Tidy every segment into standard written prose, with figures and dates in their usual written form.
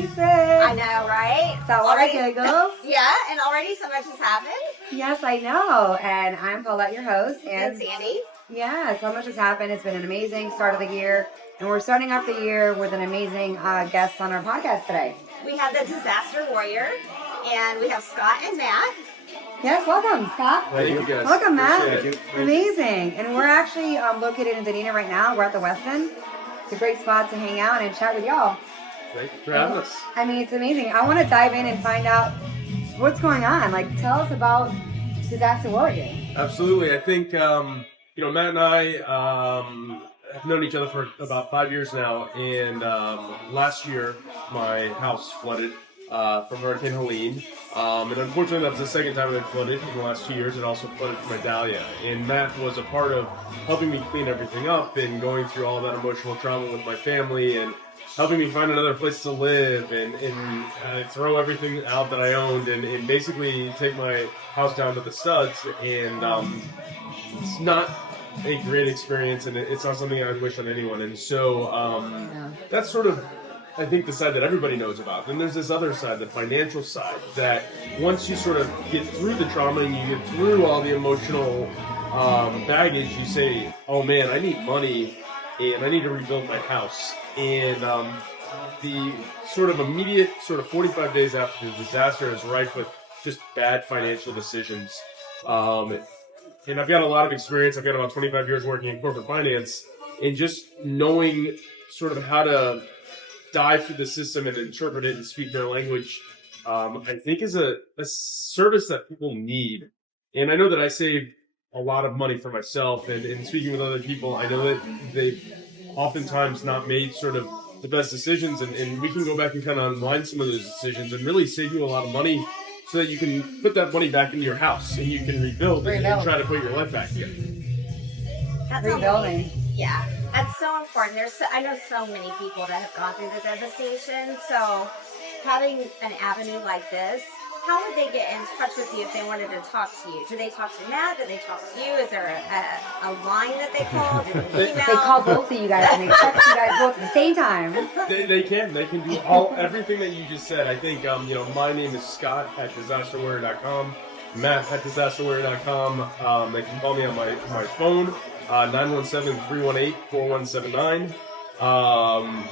26. I know, right? So what I giggles. Yeah, and already so much has happened. Yes, I know. And I'm Paulette, your host. And Sandy. Yeah, so much has happened. It's been an amazing start of the year. And we're starting off the year with an amazing guest on our podcast today. We have the Disaster Warrior, and we have Scott and Matt. Yes, welcome, Scott. Thank you, guys. Welcome, Matt. Appreciate it. Amazing. And we're actually located in Delina right now. We're at the Westin. It's a great spot to hang out and chat with y'all. Thank you for having us. I mean, it's amazing. I want to dive in and find out what's going on. Like, tell us about Disaster Warrior. Absolutely. I think, Matt and I have known each other for about 5 years now. And last year, my house flooded from Hurricane Helene. And unfortunately, that was the second time it flooded in the last 2 years. It also flooded from Idalia. And Matt was a part of helping me clean everything up and going through all that emotional trauma with my family and helping me find another place to live and throw everything out that I owned and basically take my house down to the studs. And it's not a great experience, and it's not something I would wish on anyone. And so that's sort of, I think, the side that everybody knows about. Then there's this other side, the financial side, that once you sort of get through the trauma and you get through all the emotional baggage, you say, oh man, I need money and I need to rebuild my house. And the sort of immediate 45 days after the disaster is rife with just bad financial decisions. And I've got a lot of experience. I've got about 25 years working in corporate finance, and just knowing sort of how to dive through the system and interpret it and speak their language, I think is a service that people need. And I know that I save a lot of money for myself, and speaking with other people, I know that they've oftentimes not made sort of the best decisions, and we can go back and kind of unwind some of those decisions and really save you a lot of money so that you can put that money back into your house and you can rebuild and try to put your life back together. That's Rebuilding. Yeah, that's so important. I know so many people that have gone through the devastation, so having an avenue like this, how would they get in touch with you if they wanted to talk to you? Do they talk to Matt? Do they talk to you? Is there a line that they call? Do they email? They call both of you guys and they text you guys both at the same time. They can do everything that you just said. I think my name is Scott at disasterwarrior.com, Matt at disasterwarrior.com. They can call me on my phone, 917-318-4179.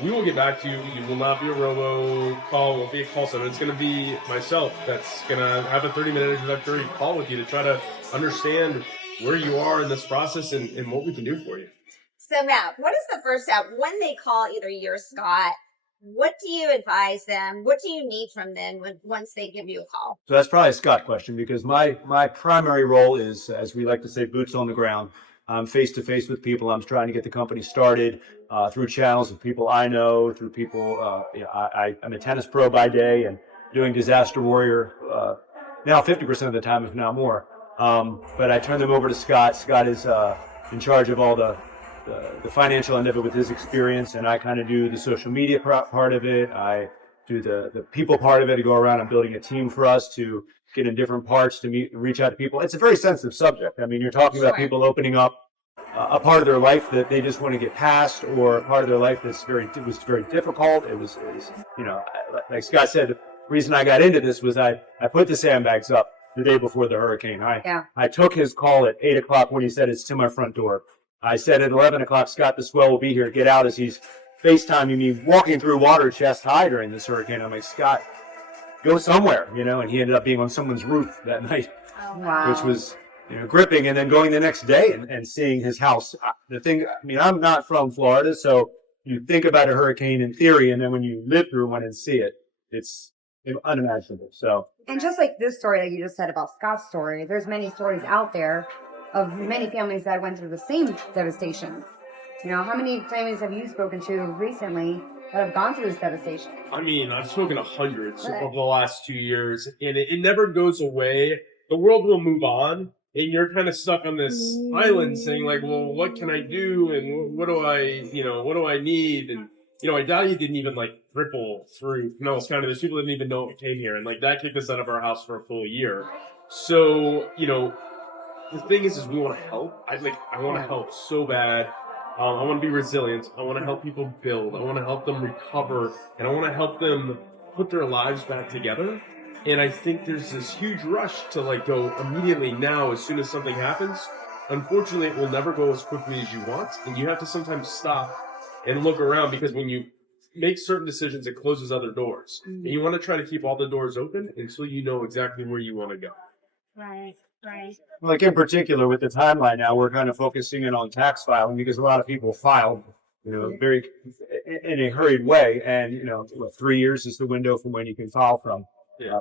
We will get back to you. It will not be a robo call. It won't be a call center. It's going to be myself that's going to have a 30-minute introductory call with you to try to understand where you are in this process and what we can do for you. So, Matt, what is the first step when they call either you or Scott? What do you advise them? What do you need from them once they give you a call? So that's probably a Scott question, because my primary role is, as we like to say, boots on the ground. I'm face-to-face with people. I'm trying to get the company started through channels of people I know, through people. I'm a tennis pro by day and doing Disaster Warrior now 50% of the time, if not more. But I turn them over to Scott. Scott is in charge of all the financial end of it with his experience, and I kind of do the social media part of it. I do the people part of it. I go around and building a team for us to get in different parts to reach out to people. It's a very sensitive subject. I mean, you're talking about people opening up a part of their life that they just want to get past, or a part of their life was very difficult. It was like Scott said, the reason I got into this was I put the sandbags up the day before the hurricane. I took his call at 8 o'clock when he said it's to my front door. I said at 11 o'clock, Scott, the swell will be here. Get out, as he's FaceTiming me, walking through water chest high during this hurricane. I'm like, Scott, go somewhere, and he ended up being on someone's roof that night, which was, gripping. And then going the next day and seeing his house. I'm not from Florida, so you think about a hurricane in theory, and then when you live through one and see it, it's unimaginable. So, and just like this story that you just said about Scott's story, there's many stories out there of many families that went through the same devastation. How many families have you spoken to recently that have gone through this devastation? I mean, I've spoken to hundreds over the last 2 years, and it never goes away. The world will move on, and you're kind of stuck on this island saying, like, well, what can I do, and what do I need? And, Idalia didn't even, ripple through Pinellas County. There's people that didn't even know it came here, and, that kicked us out of our house for a full year. So, the thing is we want to help. I want to help so bad. I want to be resilient. I want to help people build. I want to help them recover. And I want to help them put their lives back together. And I think there's this huge rush to like go immediately now as soon as something happens. Unfortunately, it will never go as quickly as you want, and you have to sometimes stop and look around, because when you make certain decisions, it closes other doors. And you want to try to keep all the doors open until you know exactly where you want to go. Right. Like in particular with the timeline now, we're kind of focusing in on tax filing because a lot of people filed, very in a hurried way. And, 3 years is the window from when you can file from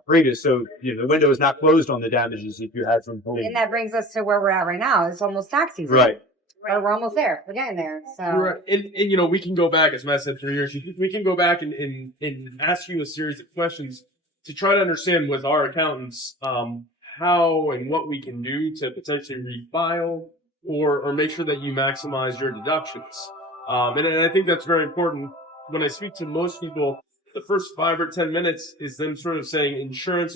previous. So, the window is not closed on the damages if you had from police. And that brings us to where we're at right now. It's almost tax season. Right. Or we're almost there. We're getting there. So Right. And we can go back, as Matt said, 3 years. We can go back and ask you a series of questions to try to understand with our accountants how and what we can do to potentially refile or make sure that you maximize your deductions. And I think that's very important. When I speak to most people, the first 5 or 10 minutes is them sort of saying insurance.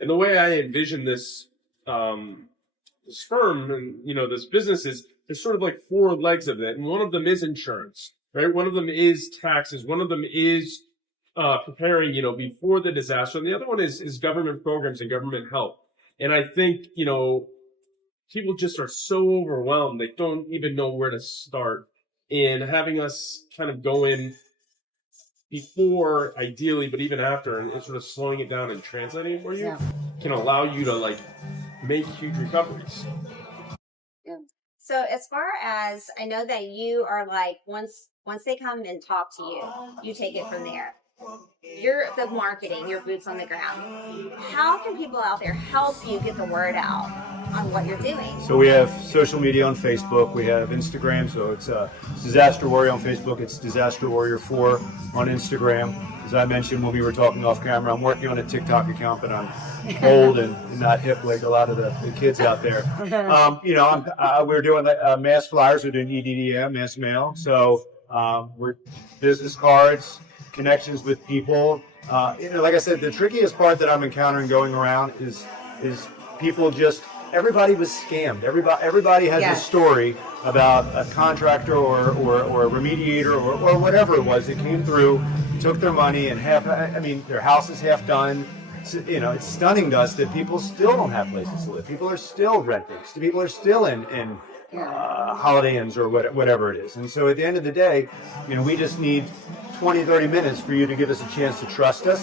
And the way I envision this firm and, this business is, there's sort of like 4 legs of it. And one of them is insurance, right? One of them is taxes. One of them is preparing, before the disaster. And the other one is government programs and government help. And I think, people just are so overwhelmed. They don't even know where to start. And having us kind of go in before, ideally, but even after, and sort of slowing it down and translating it for you can allow you to like make huge recoveries. So as far as I know that you are like, once they come and talk to you, you take it from there. You're the marketing, your boots on the ground. How can people out there help you get the word out on what you're doing? So we have social media on Facebook. We have Instagram. So it's Disaster Warrior on Facebook. It's Disaster Warrior 4 on Instagram. As I mentioned when we were talking off camera, I'm working on a TikTok account, but I'm old and not hip like a lot of the kids out there. We're doing mass flyers. We're doing EDDM, mass mail. So we're business cards, connections with people. Like I said, the trickiest part that I'm encountering going around is people everybody was scammed. Everybody has a story about a contractor or a remediator or whatever it was that came through, took their money, and their house is half done. It's stunning to us that people still don't have places to live. People are still renting. People are still in Holiday Inns or whatever it is. And so at the end of the day, we just need 20, 30 minutes for you to give us a chance to trust us.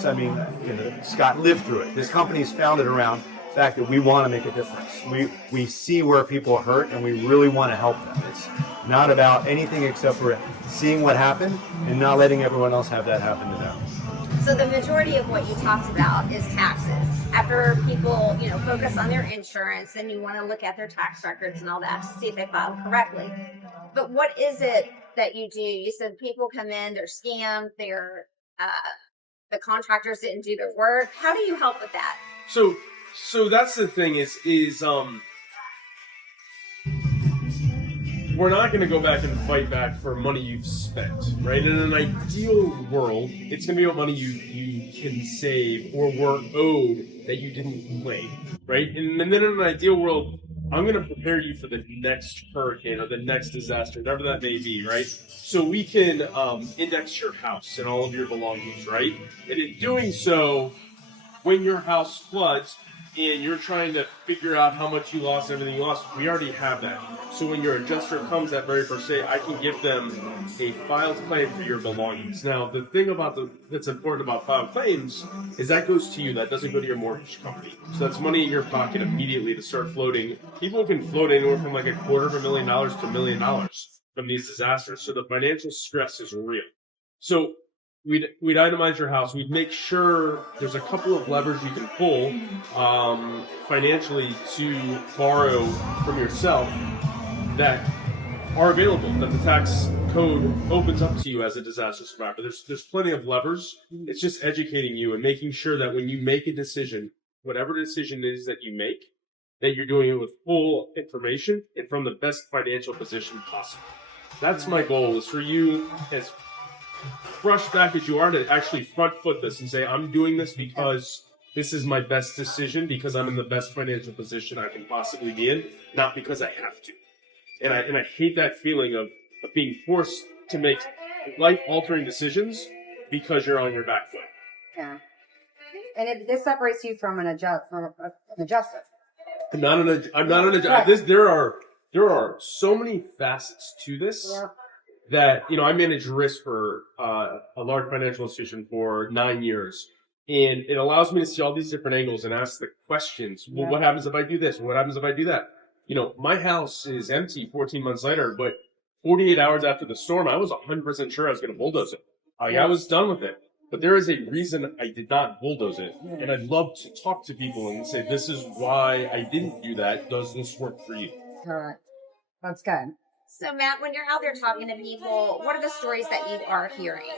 Scott lived through it. This company's founded around the fact that we want to make a difference. We see where people hurt and we really want to help them. It's not about anything except for seeing what happened and not letting everyone else have that happen to them. So the majority of what you talked about is taxes. After people, focus on their insurance, then you want to look at their tax records and all that to see if they filed correctly. But what is it that you do? You said people come in, they're scammed, the contractors didn't do their work. How do you help with that? So that's the thing is we're not going to go back and fight back for money you've spent, right? In an ideal world, it's going to be about money you can save or were owed that you didn't claim, right? And then in an ideal world, I'm going to prepare you for the next hurricane or the next disaster, whatever that may be, right? So we can index your house and all of your belongings, right? And in doing so, when your house floods, and you're trying to figure out how much you lost, everything you lost, we already have that. So when your adjuster comes that very first day, I can give them a filed claim for your belongings. Now, the thing that's important about filed claims is that goes to you. That doesn't go to your mortgage company. So that's money in your pocket immediately to start floating. People can float anywhere from like $250,000 to $1 million from these disasters. So the financial stress is real. So we'd itemize your house. We'd make sure there's a couple of levers you can pull financially to borrow from yourself that are available, that the tax code opens up to you as a disaster survivor. There's plenty of levers. It's just educating you and making sure that when you make a decision, whatever decision it is that you make, that you're doing it with full information and from the best financial position possible. That's my goal, is for you, as fresh back as you are, to actually front foot this and say, I'm doing this because this is my best decision, because I'm in the best financial position I can possibly be in, not because I have to. And I hate that feeling of being forced to make life-altering decisions because you're on your back foot. Yeah. And this separates you from an adjuster. I'm not an adjuster. Right. There are so many facets to this. Yeah. That, I managed risk for a large financial institution for 9 years. And it allows me to see all these different angles and ask the questions. Well, Yeah. what happens if I do this? What happens if I do that? My house is empty 14 months later, but 48 hours after the storm, I was 100% sure I was going to bulldoze it. I was done with it. But there is a reason I did not bulldoze it. And I'd love to talk to people and say, this is why I didn't do that. Does this work for you? Correct. That's good. So, Matt, when you're out there talking to people, what are the stories that you are hearing?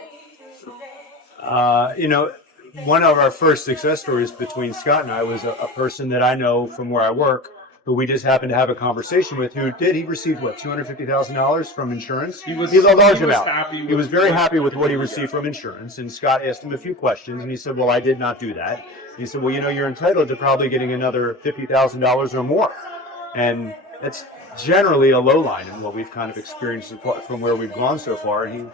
One of our first success stories between Scott and I was a person that I know from where I work, who we just happened to have a conversation with, he received, $250,000 from insurance? He was a large amount. He was very happy with what he received from insurance, and Scott asked him a few questions, and he said, well, I did not do that. He said, well, you're entitled to probably getting another $50,000 or more. And that's generally a low line in what we've kind of experienced from where we've gone so far. He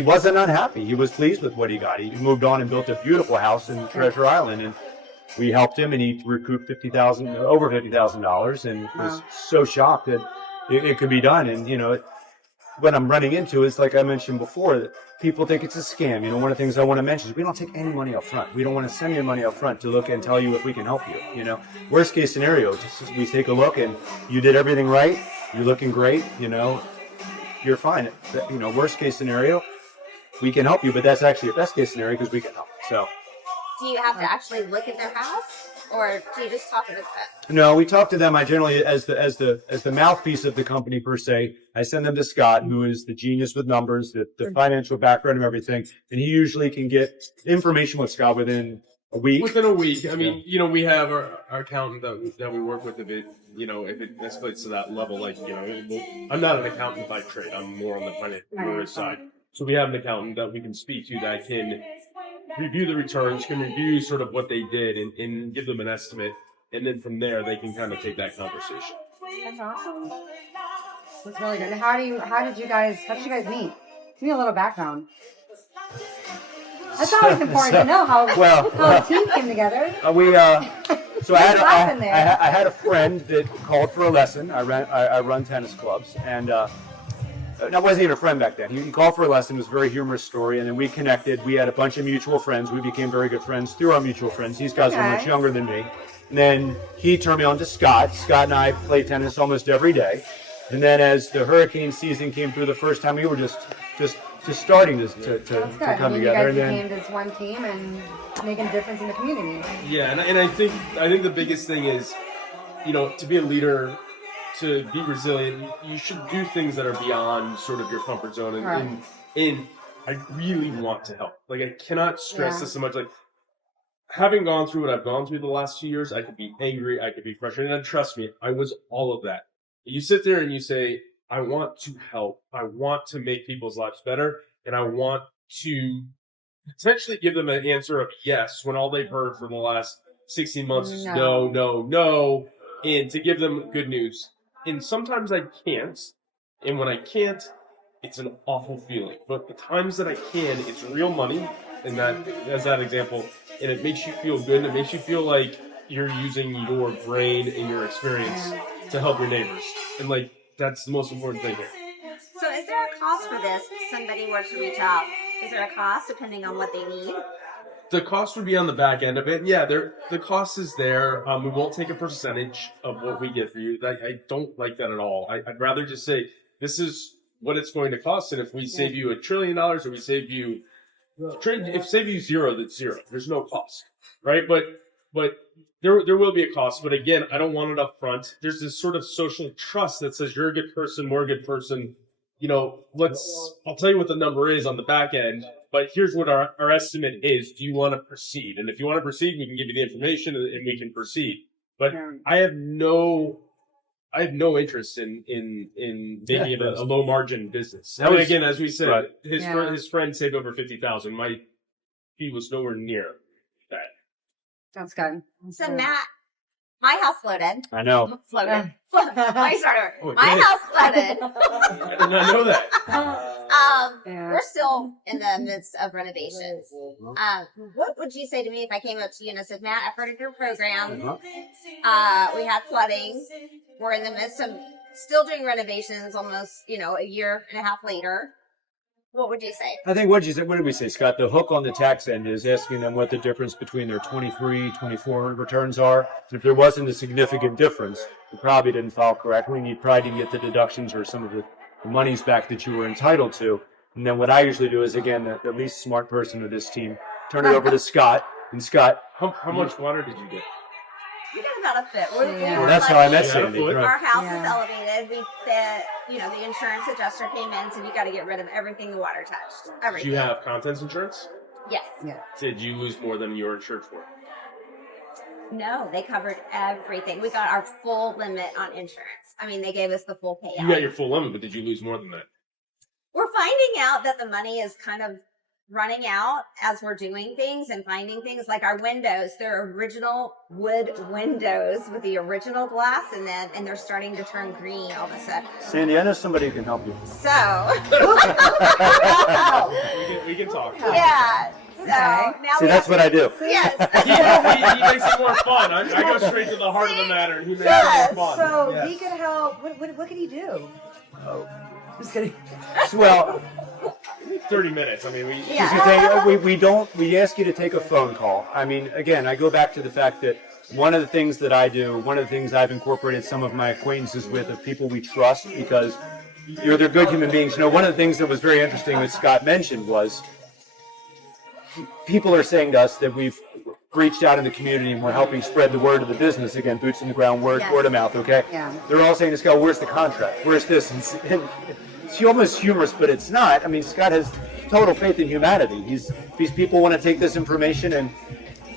wasn't unhappy. He was pleased with what he got. He moved on and built a beautiful house in Treasure Island, and we helped him, and he recouped over $50,000, and was so shocked that it could be done. And what I'm running into is, like I mentioned before, that people think it's a scam. One of the things I want to mention is we don't take any money up front. We don't want to send you money up front to look and tell you if we can help you. Worst case scenario, we take a look and you did everything right. You're looking great. You're fine. Worst case scenario, we can help you, but that's actually a best case scenario because we can help. So. Do you have to actually look at their house, or do you just talk to them? No, we talk to them. I generally, as the mouthpiece of the company per se, I send them to Scott, who is the genius with numbers, the financial background of everything, and he usually can get information with Scott within a week. Within a week. I mean, we have our accountant that we work with. If it escalates to that level, I'm not an accountant by trade. I'm more on the financial side. So we have an accountant that we can speak to that can review the returns, can review sort of what they did and give them an estimate. And then from there, they can kind of take that conversation. That's awesome. That's really good. How did you guys meet? Give me a little background. That's always important to know how a team came together. So I had a friend that called for a lesson. I run tennis clubs, and I wasn't even a friend back then. He called for a lesson. It was a very humorous story, and then we connected. We had a bunch of mutual friends. We became very good friends through our mutual friends. These guys were much younger than me. And then he turned me on to Scott. Scott and I play tennis almost every day. And then as the hurricane season came through the first time, we were just starting to come together. You guys became this one team and making a difference in the community. Yeah, and I think the biggest thing is, to be a leader, to be resilient, you should do things that are beyond sort of your comfort zone. And I really want to help. I cannot stress this so much. Having gone through what I've gone through the last 2 years, I could be angry, I could be frustrated, and trust me, I was all of that. You sit there and you say, I want to help. I want to make people's lives better, and I want to potentially give them an answer of yes when all they've heard for the last 16 months is no, and to give them good news. And sometimes I can't, and when I can't, it's an awful feeling. But the times that I can, it's real money, and as that example, and it makes you feel good, and it makes you feel like you're using your brain and your experience to help your neighbors. And that's the most important thing here. So is there a cost for this if somebody were to reach out? Is there a cost depending on what they need? The cost would be on the back end of it. Yeah, the cost is there. We won't take a percentage of what we get for you. I don't like that at all. I'd rather just say, this is what it's going to cost. And if we save you $1 trillion or we save you, zero, that's zero. There's no cost, right? But there will be a cost. But again, I don't want it up front. There's this sort of social trust that says you're a good person, we're a good person. I'll tell you what the number is on the back end, but here's what our estimate is. Do you want to proceed? And if you want to proceed, we can give you the information and we can proceed. But I have no interest in making it a low margin business. Again, as we said, his friend saved over $50,000. My fee was nowhere near that. That's good. So Matt, my house flooded. I know. Flooded. Let me start over. My house flooded. I did not know that. Yeah. We're still in the midst of renovations. What would you say to me if I came up to you and I said, Matt, I've heard of your program. We had flooding. We're in the midst of still doing renovations almost, a year and a half later. What would you say? I think what did we say, Scott? The hook on the tax end is asking them what the difference between their 23, 24 returns are. If there wasn't a significant difference, you probably didn't file correctly, and you probably didn't get the deductions or some of the monies back that you were entitled to. And then what I usually do is, again, the least smart person of this team, turn it over to Scott. And Scott, How much water did you get? We got about a foot. We Yeah. were well, that's how I met lucky. Sandy. Yeah. Right. Our house Yeah. is elevated. The insurance adjuster came in, so we got to get rid of everything the water touched. Did Everything. you have contents insurance? Yes. Did you lose more than you were insured for? No, they covered everything. We got our full limit on insurance. I mean, they gave us the full payout. You got your full limit, but did you lose more than that? We're finding out that the money is kind of running out as we're doing things and finding things like our windows. They're original wood windows with the original glass in them, and they're starting to turn green all of a sudden. Sandy, I know somebody who can help you. So, We can talk. yeah. So Okay. now See, we that's have what I do. Yes. he makes it more fun. I go straight to the heart of the matter, and he makes Yes, it more fun. So Yes. he could help. What could he do? Oh. Just kidding. Well, 30 minutes. I mean, Yeah. we ask you to take a phone call. I mean, again, I go back to the fact that one of the things that I do, one of the things I've incorporated some of my acquaintances with of people we trust because they're good human beings. One of the things that was very interesting that Scott mentioned was people are saying to us that we've reached out in the community and we're helping spread the word of the business. Again, boots on the ground, word of mouth, okay? Yeah. They're all saying to Scott, where's the contract? Where's this? And it's almost humorous, but it's not. I mean, Scott has total faith in humanity. These people want to take this information and,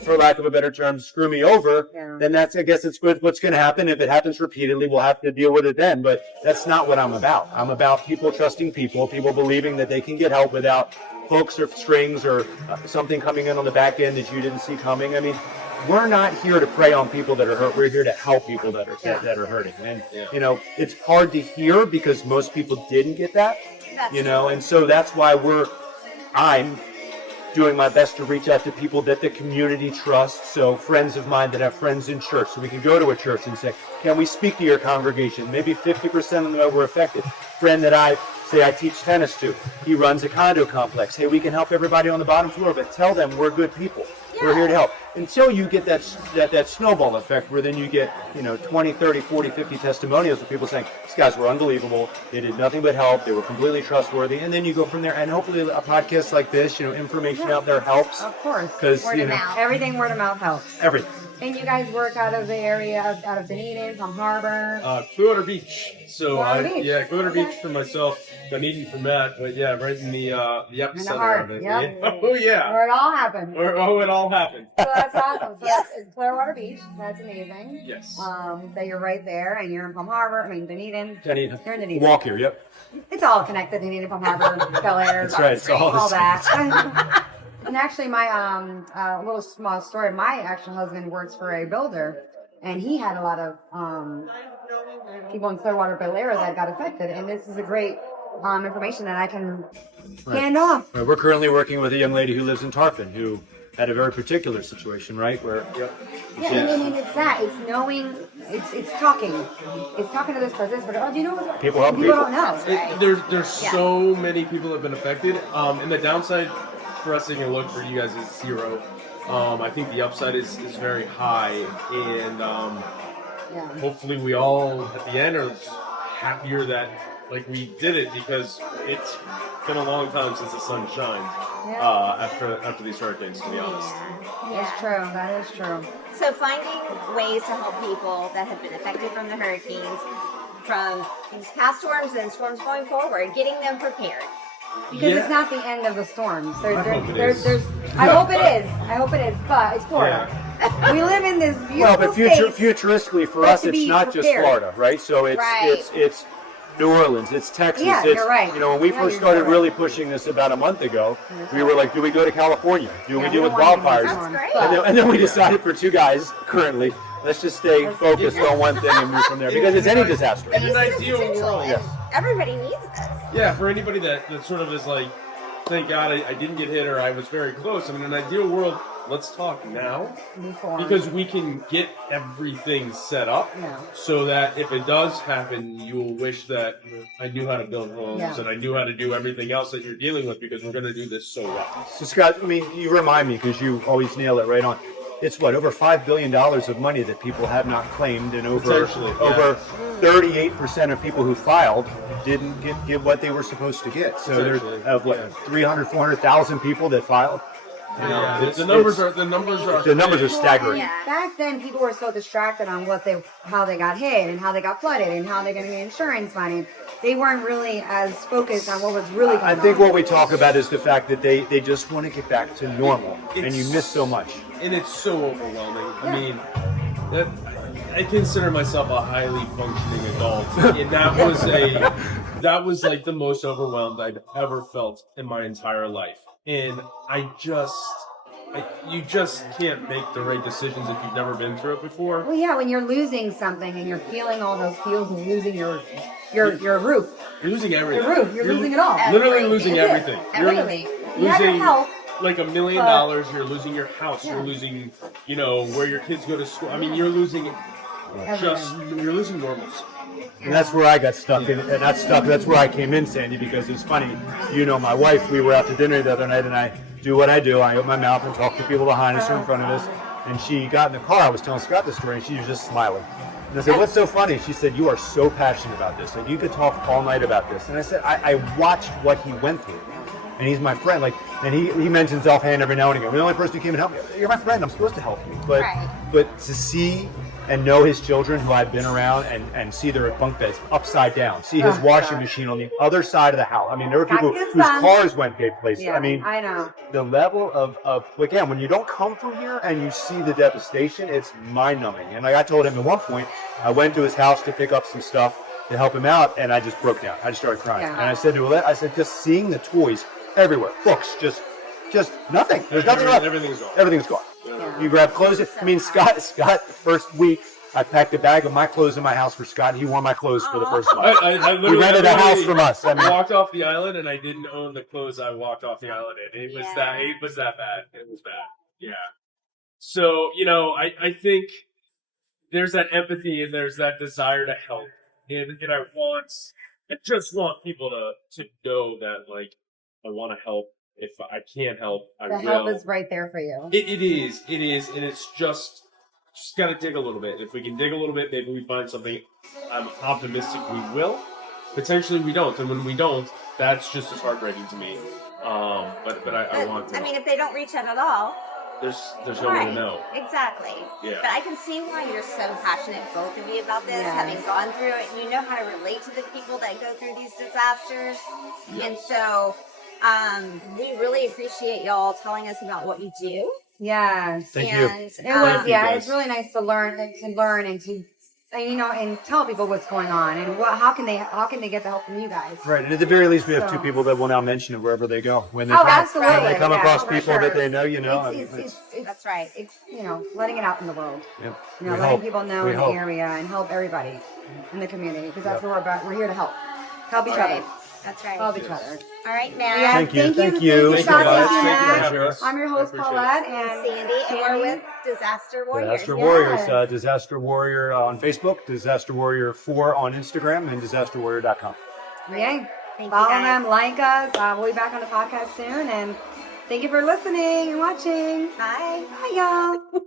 for lack of a better term, screw me over, then I guess it's what's going to happen. If it happens repeatedly, we'll have to deal with it then. But that's not what I'm about. I'm about people trusting people believing that they can get help without hooks or strings or something coming in on the back end that you didn't see coming. I mean, we're not here to prey on people that are hurt. We're here to help people that are hurting. And it's hard to hear because most people didn't get that. And so that's why I'm doing my best to reach out to people that the community trusts. So friends of mine that have friends in church, so we can go to a church and say, can we speak to your congregation? Maybe 50% of them were affected. Friend that I teach tennis to, he runs a condo complex. Hey, we can help everybody on the bottom floor, but tell them we're good people. We're here to help. Until you get that snowball effect where then you get 20, 30, 40, 50 testimonials of people saying, these guys were unbelievable. They did nothing but help. They were completely trustworthy. And then you go from there. And hopefully a podcast like this, information out there helps. Of course. Because, Word of mouth. Everything word of mouth helps. everything. And you guys work out of the area out of Dunedin, Palm Harbor. Clearwater Beach. So Clearwater Beach. Clearwater Okay. Beach for myself. Dunedin for Matt. But yeah, right in the epicenter heart, of it. yep. Yeah. Oh yeah. Where it all happened. It all happened. So that's awesome. So Yes. it's Clearwater Beach. That's amazing. Yes. That you're right there and you're in Palm Harbor. Dunedin. Dunedin. You're in Dunedin. Walk here, yep. It's all connected. Dunedin, Palm Harbor, Bel Air. That's right. It's all the same. that. And actually, my little small story. My actual husband works for a builder, and he had a lot of people in Clearwater, Bel Air that got affected. And this is a great information that I can hand off. Right, we're currently working with a young lady who lives in Tarpon who had a very particular situation, right? Where Yeah, and it's that. It's knowing. It's talking. It's talking to this person. Oh, do you know what? People help People people. don't know. There's so many people that have been affected. And the downside for us taking a look for you guys is 0. I think the upside is very high, and hopefully we all at the end are just happier that we did it, because it's been a long time since the sun shined after these hurricanes, to be honest. It's true. That is true. So finding ways to help people that have been affected from the hurricanes, from these past storms and storms going forward, getting them prepared. Because it's not the end of the storms. I hope it is. I hope it is. I hope it is. But it's Florida. We live in this beautiful but state. futuristically for but us, to it's be not just prepared. Florida, right? So Right. it's New Orleans, it's Texas. Yeah, it's, you're right. when we Yeah, first you're started right. really pushing this about a month ago, we were like, do we go to California? Do we Yeah, deal with don't want any wildfires? storms, That's but- great. And then we decided for 2 guys currently, let's just stay focused on one thing and move from there, because it's any disaster. In an ideal world, Everybody needs this. yeah, for anybody that sort of is like, thank God I didn't get hit or I was very close. I mean, in an ideal world, let's talk now Before. because we can get everything set up Yeah. so that if it does happen, you will wish that I knew how to build homes Yeah. and I knew how to do everything else that you're dealing with because we're going to do this so well. So Scott, I mean, you remind me because you always nail it right on. It's what, over $5 billion of money that people have not claimed, and over Potentially, yeah. over 38% of people who filed didn't get what they were supposed to get. So there's Potentially, of what, yeah. 300, 400,000 people that filed. You know, Yeah, it's- the numbers it's- are the numbers are staggering. Yeah. Back then, people were so distracted on how they got hit and how they got flooded and how they're going to get insurance money. They weren't really as focused on what was really going on. I think what we talk about is the fact that they just want to get back to normal, and you miss so much. And it's so overwhelming. Yeah. I mean, I consider myself a highly functioning adult, and that was like the most overwhelmed I'd ever felt in my entire life. And you just can't make the right decisions if you've never been through it before. Well, yeah, when you're losing something and you're feeling all those feels and losing your roof. You're losing everything. Your roof. You're losing it all. Literally Everything. losing That's it. everything. Everything. You have your losing health. like $1 million. But- You're losing your house. Yeah. You're losing, where your kids go to school. I mean, you're losing you're losing normals. And that's where I got stuck, and that's where I came in, Sandy, because it's funny. My wife, we were out to dinner the other night, and I do what I do. I open my mouth and talk to people behind us or in front of us. And she got in the car. I was telling Scott this story, and she was just smiling. And I said, "What's so funny?" She said, "You are so passionate about this. Like, you could talk all night about this." And I said, I watched what he went through. And he's my friend. And he mentions offhand every now and again, "The only person who came and helped me, you're my friend. I'm supposed to help you." Right. But to see and know his children who I've been around and see their bunk beds upside down, see his Oh, washing God. machine on the other side of the house. I mean, there were people Got whose goosebumps. cars went places. Yeah, I mean, I know. the level of again, when you don't come from here and you see the devastation, it's mind-numbing. And like I told him at one point, I went to his house to pick up some stuff to help him out, and I just broke down. I just started crying. Yeah. And I said to Alette, just seeing the toys everywhere, books, just nothing. There's nothing left. Everything's gone. Everything's gone. Yeah. You grab clothes. I mean, Scott, first week, I packed a bag of my clothes in my house for Scott, and he wore my clothes for the first month. I He literally rented a house from us. I mean, walked off the island and I didn't own the clothes I walked off the island in. It was that bad. It was bad. Yeah. So, I think there's that empathy and there's that desire to help. And I just want people to know that, like, I want to help. If I can't help, I The will. help is right there for you. It is, and it's just got to dig a little bit. If we can dig a little bit, maybe we find something. I'm optimistic we will. Potentially we don't, and when we don't, that's just as heartbreaking to me. But I want to. I mean, if they don't reach out at all, There's no way to know. Exactly. Yeah. But I can see why you're so passionate, both of you, about this, Yes. having gone through it. You know how to relate to the people that go through these disasters. And so we really appreciate y'all telling us about what you do. Yes. Thank you. And It was, you, yeah, guys. it's really nice to learn and to and tell people what's going on and how can they get the help from you guys. right. And at the very least, we have two So- people that will now mention it wherever they go. When they Oh, come, absolutely. when they come Yeah, across for people sure. that they know, It's That's right. It's letting it out in the world. Yep. You know, We letting hope. people know We in hope. the area and help everybody in the community because that's Yep. what we're about. We're here to help each All right. other, That's right. help each other. All right, Matt. Yeah, Thank you. Thank Thank you. you. Thank you, Thank you, Scott. guys. Thank you, Thank you for Matt. having us. I'm your I host, appreciate it. Paulette, And and Sandy, and we're with Disaster Warriors. Disaster Yes. Warriors. Disaster Warrior on Facebook, Disaster Warrior 4 on Instagram, and disasterwarrior.com. Yay. Thank you, Follow guys. them, like us. We'll be back on the podcast soon, and thank you for listening and watching. Bye. Bye, y'all.